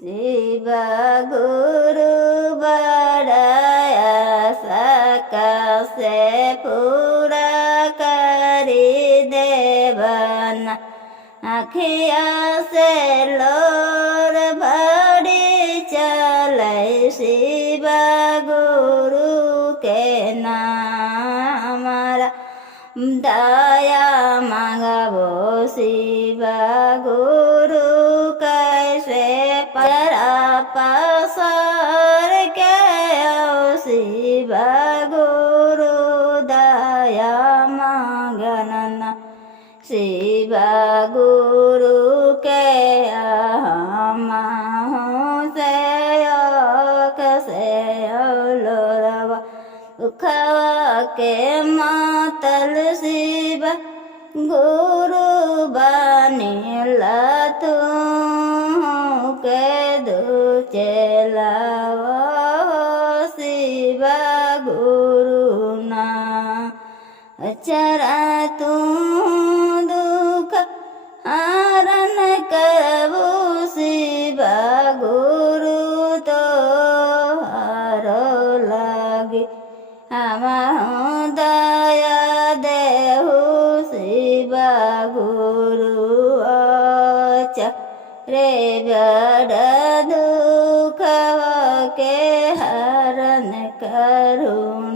शिव गुरु बड़ाया सका से पूरा करी देवना आखिया से लोर भरी चले शिव गुरु के नाम दया मांगबो शिव गुरु कैसे परा पसर के आओ शिव गुरु दया मांगना शिव गुरु के से लोरवा उखवा के मातल शिव गुरु बनिला तू के दू चलावा शिव गुरु ना चरा तू दुख हरण करबो शिव गुरु तो हरो लागे हम दया देहु शिव गुरु रे बड़ दुख के हरण करुण